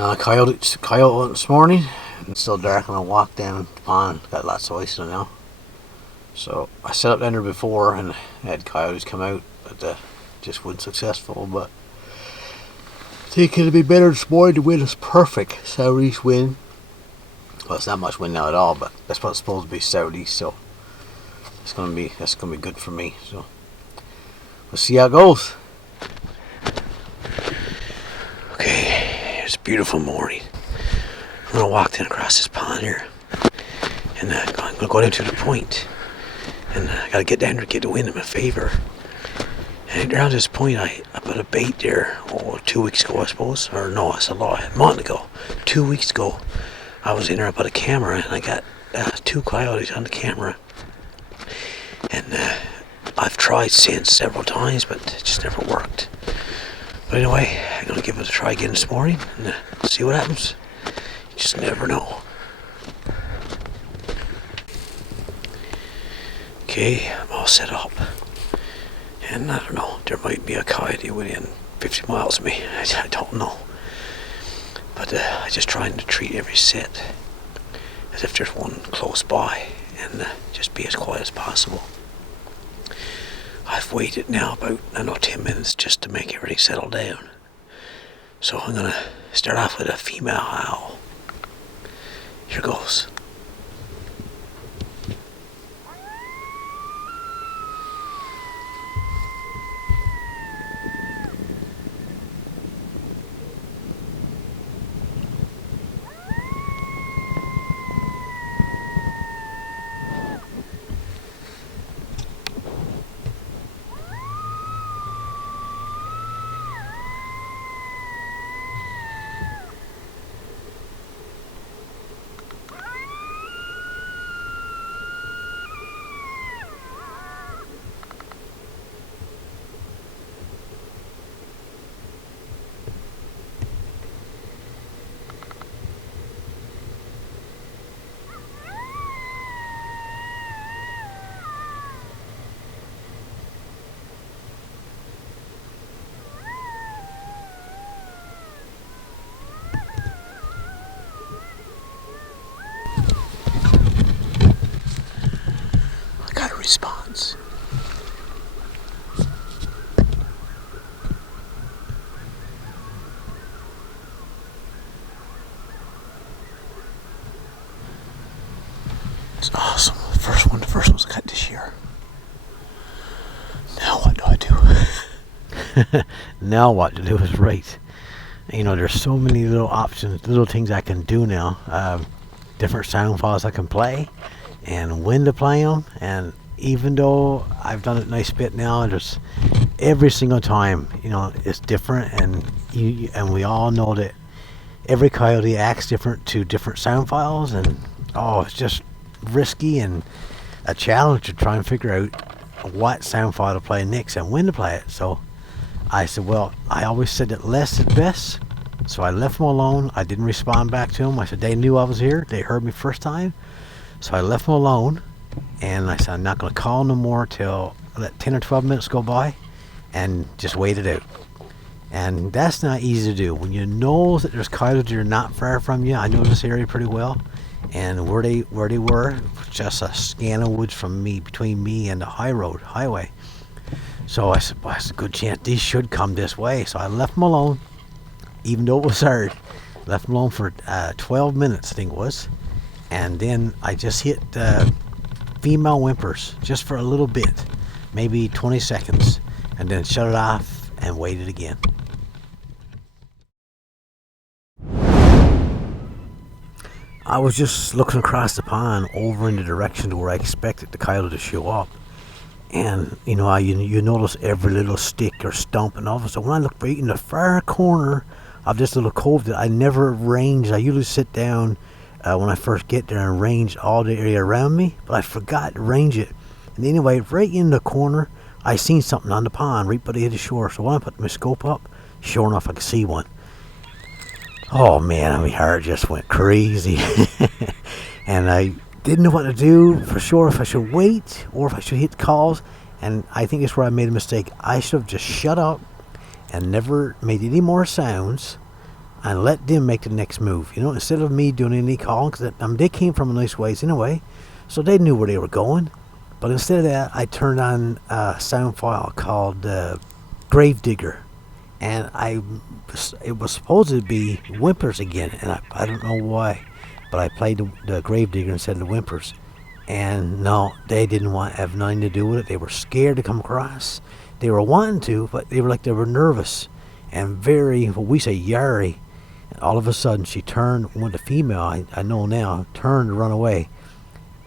Coyote this morning. It's still dark and I walked down the pond. Got lots of ice in it now. So I set up down there before and had coyotes come out, but just wasn't successful. But I think it'll be better this morning. The wind is perfect. Southeast wind. Well, it's not much wind now at all, but that's what's supposed to be southeast. So that's gonna be good for me. So we'll see how it goes. Okay, it's a beautiful morning. I'm gonna walk down across this pond here, and I'm gonna go down to the point, and I gotta get down there to get the wind in my favor. And around this point, I put a bait there 2 weeks ago, I suppose, or no, it's a month ago. 2 weeks ago, I was in there. I put a camera, and I got 2 coyotes on the camera, and I've tried since several times, but it just never worked. But anyway, I'm gonna give it a try again this morning and see what happens. You just never know. Okay, I'm all set up. And I don't know, there might be a coyote within 50 miles of me. I don't know. But I'm just trying to treat every set as if there's one close by and just be as quiet as possible. I've waited now about 10 minutes just to make everything settle down. So I'm gonna start off with a female owl. Here goes. Response. It's awesome. The first one's cut this year. Now what do I do? Now what to do is right. You know, there's so many little options, little things I can do now. Different sound files I can play, and when to play them, and even though I've done it a nice bit now, just every single time, you know, it's different, and we all know that every coyote acts different to different sound files, and it's just risky and a challenge to try and figure out what sound file to play next and when to play it. So I said, well, I always said that less is best, so I left them alone. I didn't respond back to them. I said they knew I was here. They heard me first time, so I left them alone. And I said, I'm not going to call no more till let 10 or 12 minutes go by and just wait it out. And that's not easy to do. When you know that there's coyotes that are not far from you, I know this area pretty well, and where they were, just a scan of woods from me, between me and the highway. So I said, well, that's a good chance these should come this way. So I left them alone, even though it was hard. Left them alone for 12 minutes, I think it was. And then I just hit female whimpers just for a little bit, maybe 20 seconds, and then shut it off and waited again. I was just looking across the pond over in the direction to where I expected the coyote to show up, and you know, you notice every little stick or stump, and all of a sudden when I look right in the far corner of this little cove that I never ranged, I usually sit down when I first get there and range all the area around me, but I forgot to range it. And anyway, right in the corner, I seen something on the pond right by the edge of the shore. So when I put my scope up, sure enough, I could see one. Oh man, my heart just went crazy. And I didn't know what to do for sure, if I should wait or if I should hit calls. And I think that's where I made a mistake. I should have just shut up and never made any more sounds and let them make the next move. Instead of me doing any calling, because they came from a nice ways anyway, so they knew where they were going. But instead of that, I turned on a sound file called Gravedigger, and it was supposed to be whimpers again, and I don't know why, but I played the Gravedigger instead of the whimpers. And no, they didn't have nothing to do with it. They were scared to come across. They were wanting to, but they were nervous and very, what we say, yari. And all of a sudden, she turned, when the female, I know now, turned to run away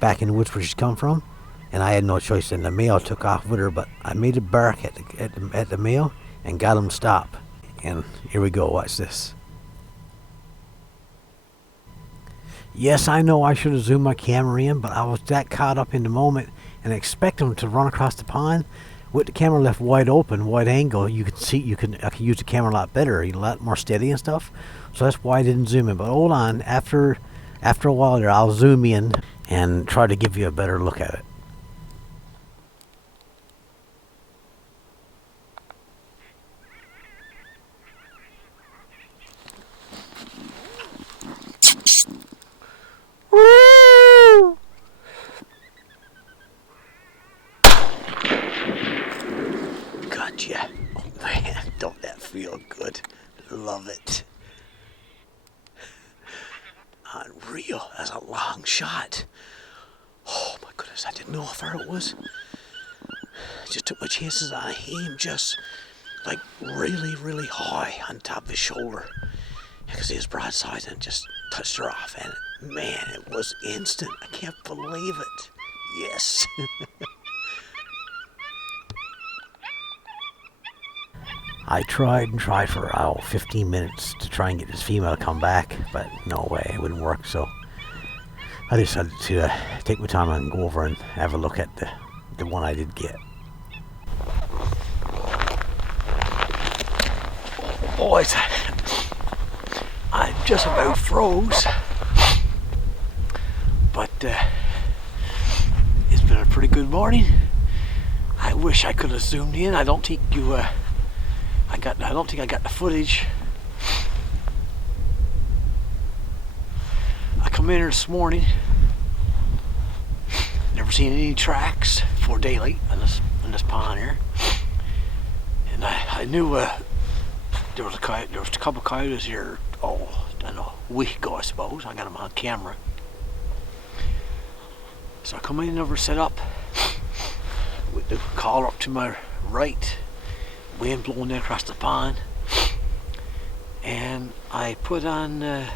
back in the woods where she's come from. And I had no choice. And the male took off with her, but I made a bark at the male and got him to stop. And here we go. Watch this. Yes, I know I should have zoomed my camera in, but I was that caught up in the moment and expect him to run across the pond with the camera left wide open, wide angle. I could use the camera a lot better, a lot more steady and stuff. So that's why I didn't zoom in. But hold on, after a while there, I'll zoom in and try to give you a better look at it. Gotcha. Oh man, don't that feel good? Love it. Unreal. That's a long shot. Oh my goodness, I didn't know how far it was. I just took my chances on him, just like really, really high on top of his shoulder. Because he was broadside and just touched her off. And man, it was instant. I can't believe it. Yes. I tried for 15 minutes to try and get this female to come back, but no way, it wouldn't work. So I decided to take my time and go over and have a look at the one I did get. Boys, I just about froze, but it's been a pretty good morning. I wish I could have zoomed in. I don't think I got the footage. I come in here this morning, never seen any tracks before daylight in this pond here, and I knew there was a couple coyotes here. Oh, I don't know, a week ago I suppose. I got them on camera. So I come in over, set up with the collar up to my right, wind blowing across the pond, and I put on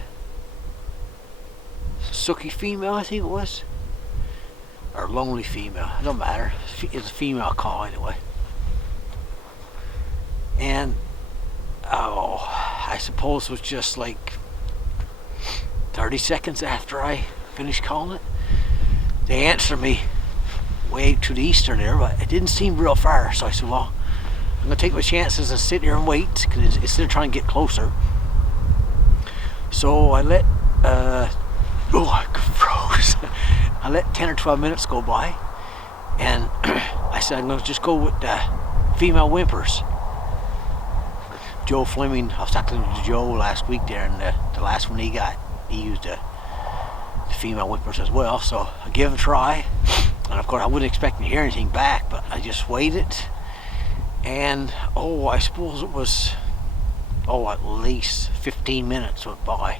Sucky female, I think it was, or lonely female, it don't matter, it's a female call anyway. And I suppose it was just like 30 seconds after I finished calling it, they answered me way to the eastern there, but it didn't seem real far. So I said, well, I'm gonna take my chances and sit here and wait, because instead of trying to get closer. So I let I froze. I let 10 or 12 minutes go by, and I said I'm gonna just go with the female whimpers. Joe Fleming, I was talking to Joe last week there, and the last one he used the female whimpers as well. So I gave it a try, and of course I wouldn't expect to hear anything back, but I just waited, and I suppose it was at least 15 minutes went by,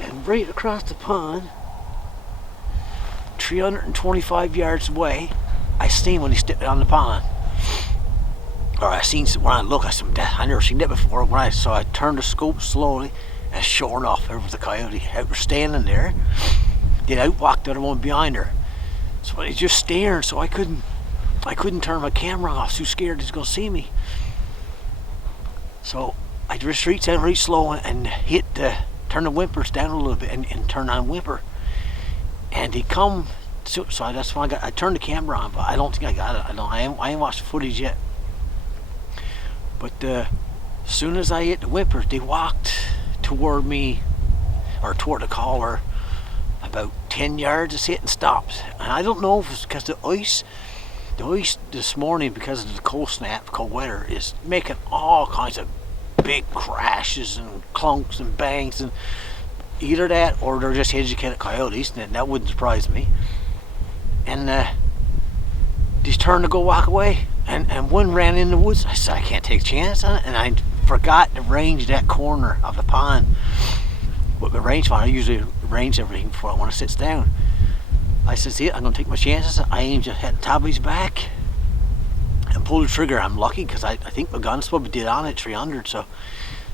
and right across the pond, 325 yards away, I seen when he stepped on the pond. Or I seen, when I looked, I said, I never seen that before. So I turned the scope slowly, and sure enough, there was the coyote out there standing there. Then out walked the other one behind her. So he was just staring, so I couldn't turn my camera off. I was too scared he was gonna see me. So I just reached down really slow and turn the whimpers down a little bit and turn on whimper. And he come, so that's why I turned the camera on, but I don't think I got it. I ain't watched the footage yet. But as soon as I hit the whimpers, they walked toward me, or toward the collar, about 10 yards. It's hit and stopped. And I don't know if it's because the ice this morning, because of the cold snap, cold weather, is making all kinds of big crashes and clunks and bangs, and either that or they're just educated coyotes, and that wouldn't surprise me. And just turned to go walk away, and one ran in the woods. I said, I can't take a chance on it, and I forgot to range that corner of the pond. With my rangefinder, I usually range everything before I want to sit down. I said, see it, I'm going to take my chances. I aimed just at the top of his back and pulled the trigger. I'm lucky because I think my gun probably did on at 300, so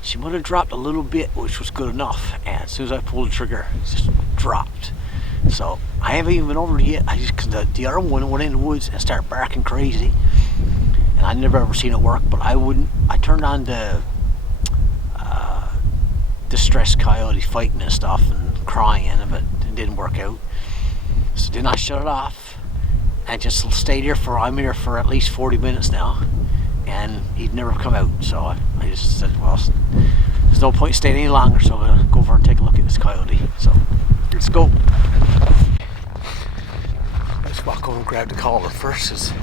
she would have dropped a little bit, which was good enough. And as soon as I pulled the trigger, it just dropped. So I haven't even been over it yet. Because the other one went in the woods and started barking crazy, and I never ever seen it work. But I turned on the distressed coyotes fighting and stuff and crying, but it didn't work out. So then I shut it off and just stayed here I'm here for at least 40 minutes now, and he'd never come out. So I just said, well, there's no point staying any longer, so I'm gonna go over and take a look at this coyote. So let's go. Let's walk over and grab the collar first.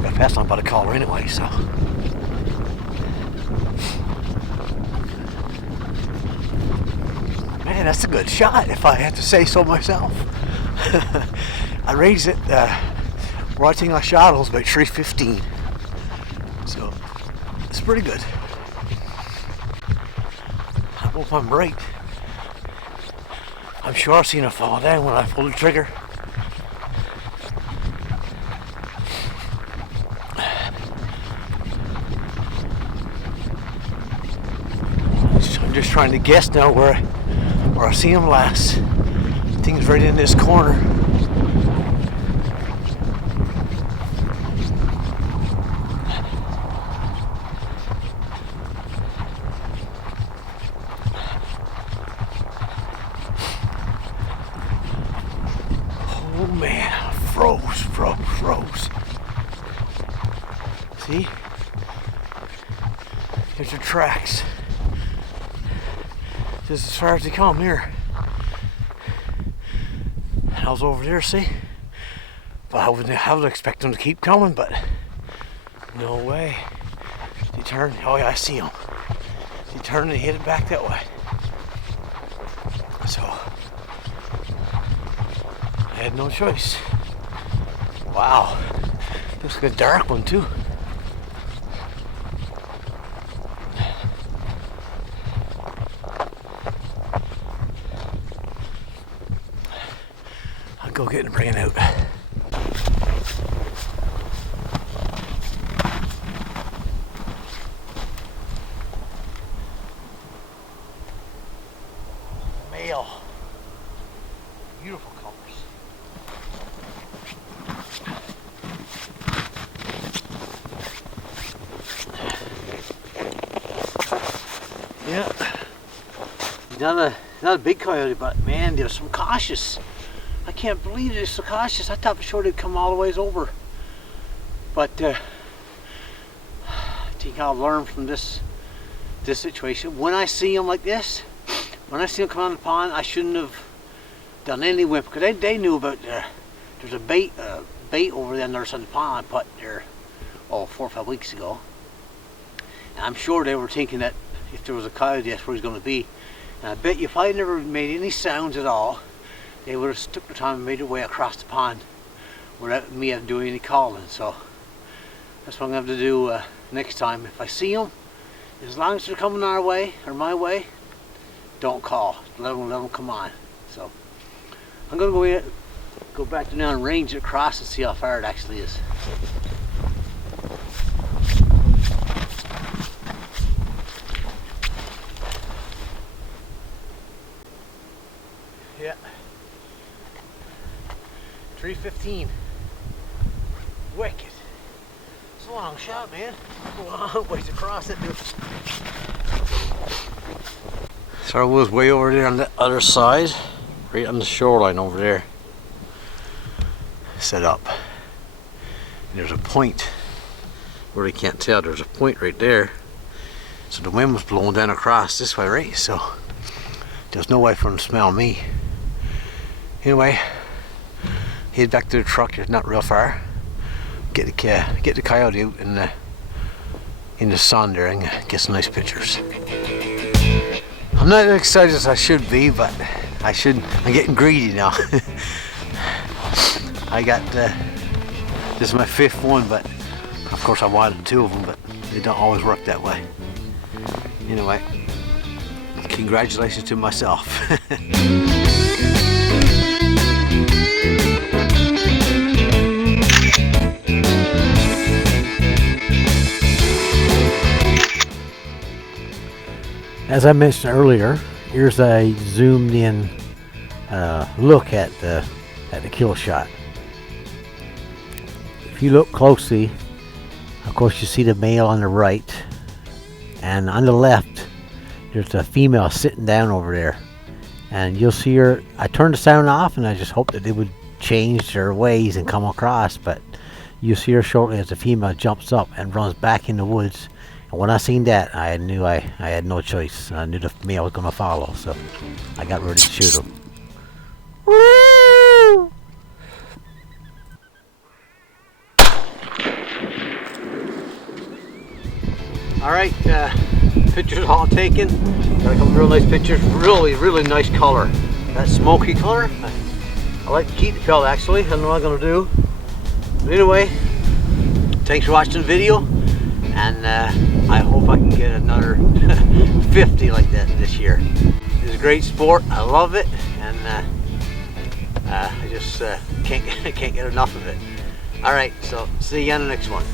I passed on by the collar anyway, so. Man, that's a good shot, if I have to say so myself. I raised it, where I think I shot it was about 315. So, it's pretty good. I hope I'm right. I'm sure I've seen it fall down when I pulled the trigger. I'm just trying to guess now where I see him last. I think it's right in this corner. Oh man, froze. See? There's the tracks. Just as far as they come here. And I was over there, see? But I would expect them to keep coming, but no way. They turned. Oh yeah, I see them. They turned and hit it back that way. So I had no choice. Wow, looks like a dark one too. I'll go get it and bring it out. Male. Beautiful colors. Yeah. He's not a big coyote, but man, they're so cautious. I can't believe they're so cautious. I thought for sure they'd come all the ways over. But I think I'll learn from this situation. When I see them like this, when I see them come on the pond, I shouldn't have done any whip, because they knew about there's a bait over there on the other side of the pond I put there 4 or 5 weeks ago. And I'm sure they were thinking that if there was a coyote, that's where he's going to be. And I bet you if I never made any sounds at all, they would have took the time and made their way across the pond without me having to do any calling. So that's what I'm going to have to do next time. If I see them, as long as they're coming our way or my way, don't call. Let them come on. So I'm going to go back to now and range it across and see how far it actually is. Yeah. 315. Wicked. It's a long shot, man. A long ways across it, dude. So I was way over there on the other side, right on the shoreline over there. Set up. And there's a point where you can't tell. There's a point right there. So the wind was blowing down across this way, right? So there's no way for them to smell me. Anyway, head back to the truck. It's not real far. Get the coyote out and in the sun there and get some nice pictures. I'm not as excited as I should be, but I'm getting greedy now. I got, this is my 5th one, but of course I wanted 2 of them, but they don't always work that way. Anyway, congratulations to myself. As I mentioned earlier, here's a zoomed in look at the kill shot. If you look closely, of course you see the male on the right, and on the left there's a female sitting down over there, and you'll see her. I turned the sound off and I just hoped that they would change their ways and come across, but you see her shortly as the female jumps up and runs back in the woods. And when I seen that, I knew I had no choice. I knew the male was going to follow, so I got ready to shoot him. Alright, pictures all taken. Got a couple real nice pictures. Really nice color. That smoky color. I like to keep the pelt actually. I don't know what I'm going to do. But anyway, thanks for watching the video. And I hope I can get another 50 like that this year. It's a great sport. I love it. And I just can't get enough of it. Alright, so see you on the next one.